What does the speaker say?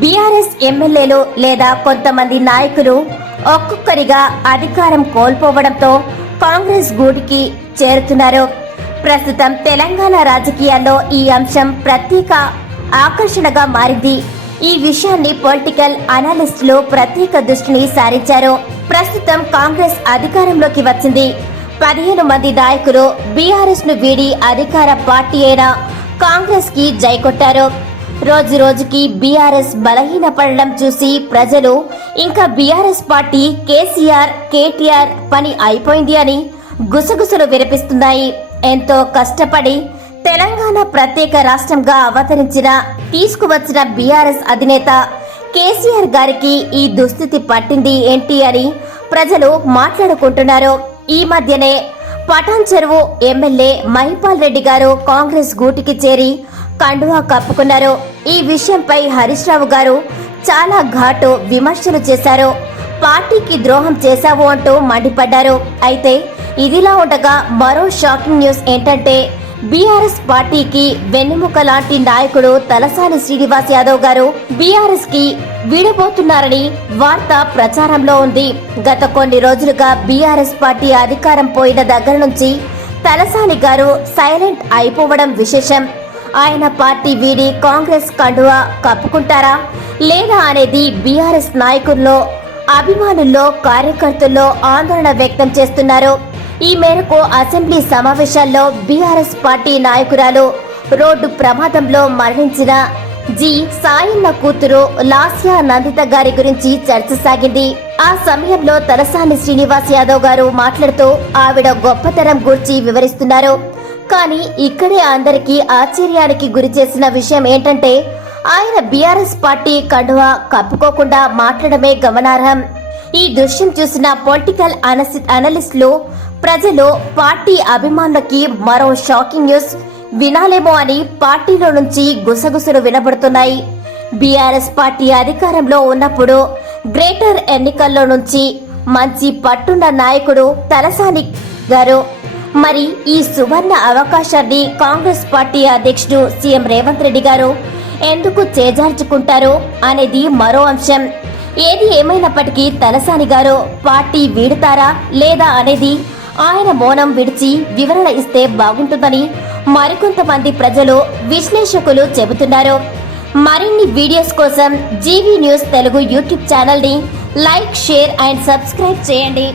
BRS ఎమ్మెల్యేలు లేదా కొంతమంది నాయకులు ఒక్కొక్కరిగా అధికారం కోల్పోవడంతో కాంగ్రెస్ గూటికి చేరుతున్నారు. ప్రస్తుతం తెలంగాణ రాజకీయాల్లో ఈ అంశం ప్రత్యేక ఆకర్షణగా మారింది. ఈ విషయాన్ని పొలిటికల్ అనలిస్టులు ప్రత్యేక దృష్టిని సారించారు. ప్రస్తుతం కాంగ్రెస్ అధికారంలోకి వచ్చింది. పదిహేను మంది నాయకులు బీఆర్ఎస్ను వీడి అధికార పార్టీ అయిన కాంగ్రెస్కి జైకొట్టారు. రోజు రోజుకి బీఆర్ఎస్ బలహీనపడడం చూసి ప్రజలు ఇంకా బీఆర్ఎస్ పార్టీ కేసీఆర్ కేటీఆర్ పని అయిపోయింది అని గుసగుసలు వినిపిస్తున్నాయి. ఎంతో కష్టపడి తెలంగాణ ప్రత్యేక రాష్ట్రంగా అవతరించిన తీసుకువచ్చిన బీఆర్ఎస్ అధినేత కేసీఆర్ గారికి ఈ దుస్థితి పట్టింది ఏంటి అని ప్రజలు మాట్లాడుకుంటున్నారు. ఈ మధ్యనే పటాన్ చెరువు ఎమ్మెల్యే మహిపాల్ రెడ్డి గారు కాంగ్రెస్ గూటికి చేరి కండువా కప్పుకున్నారు. ఈ విషయంపై హరీష్ రావు గారు చాలా ఘాటు విమర్శలు చేశారు. పార్టీకి ద్రోహం చేశావు అంటూ మండిపడ్డారు. అయితే ఇదిలా ఉండగా మరో షాకింగ్ న్యూస్ ఏంటంటే బీఆర్ఎస్ పార్టీకి వెన్నెముక లాంటి నాయకుడు తలసాని శ్రీనివాస్ యాదవ్ గారు బీఆర్ఎస్కి వీడబోతున్నారని వార్త ప్రచారంలో ఉంది. గత కొన్ని రోజులుగా బీఆర్ఎస్ పార్టీ అధికారం పోయిన దగ్గర నుంచి తలసాని గారు సైలెంట్ అయిపోవడం విశేషం. ఆయన పార్టీ వీడి కాంగ్రెస్ కండువా కప్పుకుంటారా లేదా అనేది బీఆర్ఎస్ నాయకుల్లో అభిమానుల్లో కార్యకర్తల్లో ఆందోళన వ్యక్తం చేస్తున్నారు. ఈ మేరకు అసెంబ్లీ సమావేశాల్లో బీఆర్ఎస్ పార్టీ నాయకురాలు రోడ్డు ప్రమాదంలో మరణించిన జి సాయన్న కూతురు లాస్యా నందిత గారి గురించి చర్చ సాగింది. ఆ సమయంలో తలసాని శ్రీనివాస్ యాదవ్ గారు మాట్లాడుతూ ఆవిడ గొప్పతనం గురించి వివరిస్తున్నారు. కానీ ఇక్కడే అందరికీ ఆశ్చర్యానికి గురి చేసిన విషయం ఏంటంటే ఆయన బీఆర్ఎస్ పార్టీ కండువా కప్పుకోకుండా మాట్లాడమే గమనార్హం. ఈ దృశ్యం చూసిన పొలిటికల్ అనలిస్టులు ప్రజలు పార్టీ అభిమానులకి మరో షాకింగ్ న్యూస్ వినాలేమో అని పార్టీలో నుంచి గుసగుసలు వినబడుతున్నాయి. బీఆర్ఎస్ పార్టీ అధికారంలో ఉన్నప్పుడు గ్రేటర్ ఎన్నికల్లో నుంచి మంచి పట్టున్న నాయకుడు తలసాని గారు మరి ఈ సువర్ణ అవకాశాన్ని కాంగ్రెస్ పార్టీ అధ్యక్షుడు సీఎం రేవంత్ రెడ్డి గారు ఎందుకు చేజార్చుకుంటారో అనేది మరో అంశం. ఏది ఏమైనప్పటికీ తలసాని గారు పార్టీ వీడుతారా లేదా అనేది ఆయన మౌనం విడిచి వివరణ ఇస్తే బాగుంటుందని మరికొంతమంది ప్రజలు విశ్లేషకులు చెబుతున్నారు. మరిన్ని వీడియోస్ కోసం జీవీ న్యూస్ తెలుగు యూట్యూబ్ ఛానల్ని లైక్ షేర్ అండ్ సబ్స్క్రైబ్ చేయండి.